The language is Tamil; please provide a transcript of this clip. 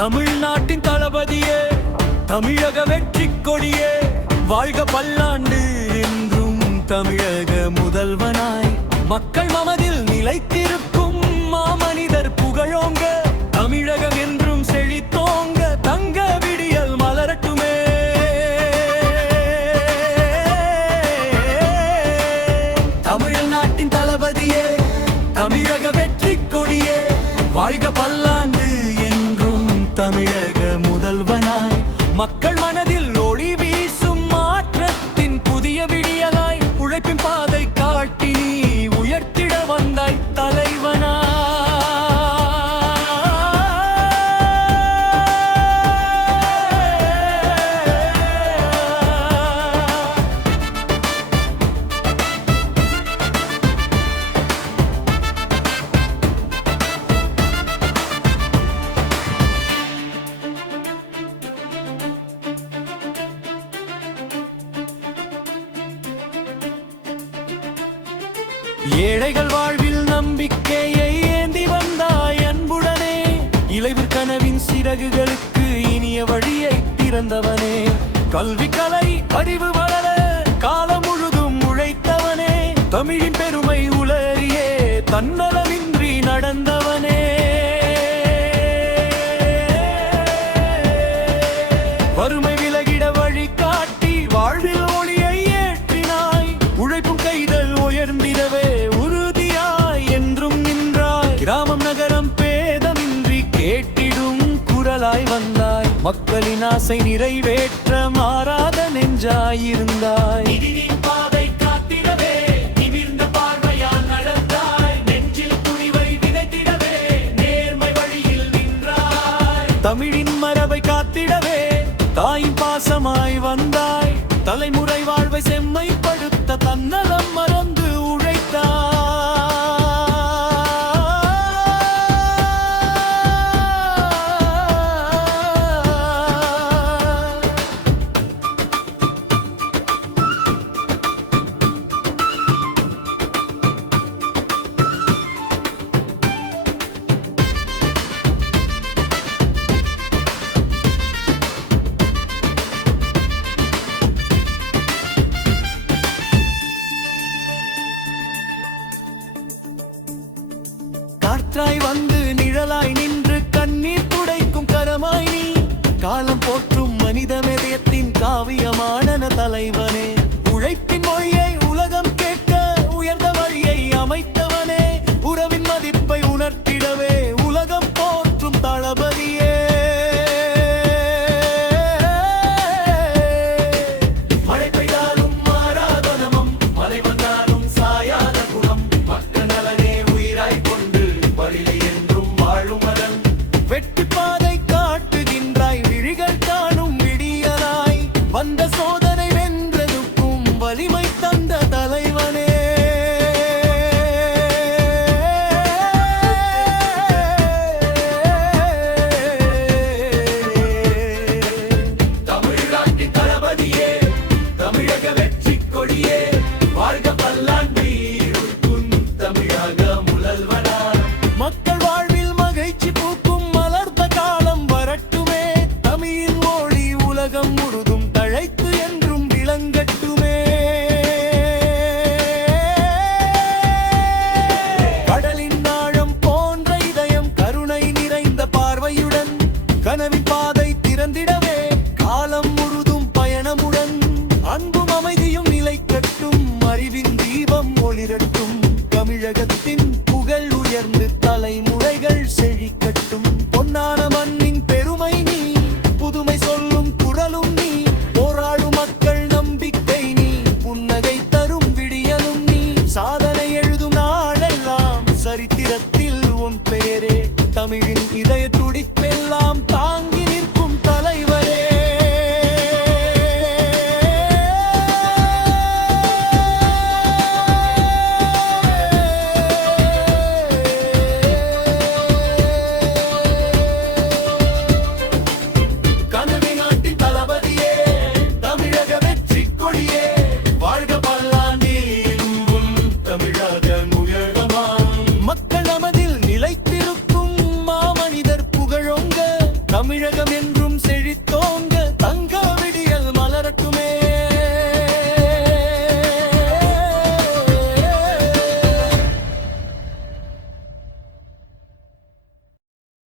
தமிழ்நாட்டின் தளபதியே, தமிழக வெற்றி கொடியே, வாழ்க பல்லாண்டு என்றும் தமிழக முதல்வனாய் மக்கள் மனதில் நிலைத்திருக்கும் மாமனிதர் புகழோங்க. தமிழகம் என்றும் செழித்தோங்க, தங்க விடியல் மலரட்டுமே. தமிழ்நாட்டின் தளபதியே, தமிழக வெற்றி கொடியே, வாழ்க பல்லாண்டு என்றும் தமிழக முதல்வனாய் மக்கள் மனதில் ஒளி வீசும் மாற்றத்தின் புதிய விடியலாய் உழைப்பின் பாதை காட்டி உயர்த்திட வந்தாய் தலைவனா. ஏழைகள் வாழ்வில் நம்பிக்கையை ஏந்தி வந்தாய் அன்புடனே, இளைஞர் கனவின் சிறகுகளுக்கு இனிய வழியை திறந்தவனே. கல்வி கலை அறிவு வளர காலம் முழுதும் உழைத்தவனே, தமிழின் பெருமை உளறியே தன்னலமின்றி நடந்தவனே. வறுமை விலகிட வழி காட்டி வாழ்வில் ஒளியை ஏற்றினாய், உழைப்பும் கைதல் உயர்ந்திடவே உறுதியாய் என்றும் நின்றாய். கிராமம் நகரம் பேதமின்றி கேட்டிடும் குரலாய் வந்தாய், மக்களின் ஆசை நிறைவேற்ற மாறாத நெஞ்சாயிருந்தாய். பாதை காத்திடவே நிமிர்ந்த பார்வையால் நடந்தாய், நெஞ்சில் துணிவை விதைத்திடவே நேர்மை வழியில் நின்றாய். தமிழின் மரபை காத்திடவே தாயின் பாசமாய் வந்தாய், தலைமுறை வாழ்வை செம்மைப்படுத்த தன்னலம் மறந்து உழைத்தாய். காற்றாய் வந்து நிழலாய் நின்று கண்ணீர் துடைக்கும் கரமாய் நீ, காலம் போற்றும் மனிதமேதயத்தின் காவியமான தலைவனே. உழைப்பின் மொழியை உலகம் கேட்க உயர்ந்த வழியை அமைத்தவனே, உறவின் மதிப்பை உணர்த்திடவே உலகம் போற்றும் தளபதியே. மழை பெய்தாலும் மாறாத மனமும், மலை வந்தாலும் சாயாத குணம், மக்கள் நலனே உயிராய் கொண்டு வழியை என்றும் வாழும் மதன். வெற்றி பாதை காட்டுகின்றாய், விழிகள் காணும் விடியலாய், வந்த சோதனை வென்றதுக்கும் வலிமை தந்த தலைவனே. தமிழ்நாட்டின் தளபதியே, தமிழக வெற்றி கொடியே, வாழ்க பல்லாண்டு இருக்கும் தமிழக முதல்வனா. மக்கள் வாழ்வில் மகிழ்ச்சி பூக்கும் மலர்ந்த காலம் வரட்டுமே, தமிழின் மொழி உலகம் முழுதும் தழைத்து என்றும் விளங்கட்டுமே. கடலின் ஆழம் போன்ற இதயம், கருணை நிறைந்த பார்வையுடன் கனவின் பாதை திறந்திடவே காலம் முழுதும் பயணமுடன், அன்பும் அமைதியும் நிலைக்கட்டும், அறிவின் தீபம் ஒளிரட்டும், தமிழகத்தின் புகழ் உயர்ந்து தலைமுறைகள் செழிக்கட்டும். பொன்னான மண்ணின் பெருமை நீ, புதுமை சொல்லும் குரலும் நீ, போராடும் மக்கள் நம்பிக்கை நீ, புன்னகை தரும் விடியலும் நீ, சாதனை எழுதும் நாளெல்லாம் சரித்திரத்தில் உன் பெயரே, தமிழின் இதய துடிப்பெல்லாம் தாங்கி நிற்கும் தலைவரே. தமிழகம் என்று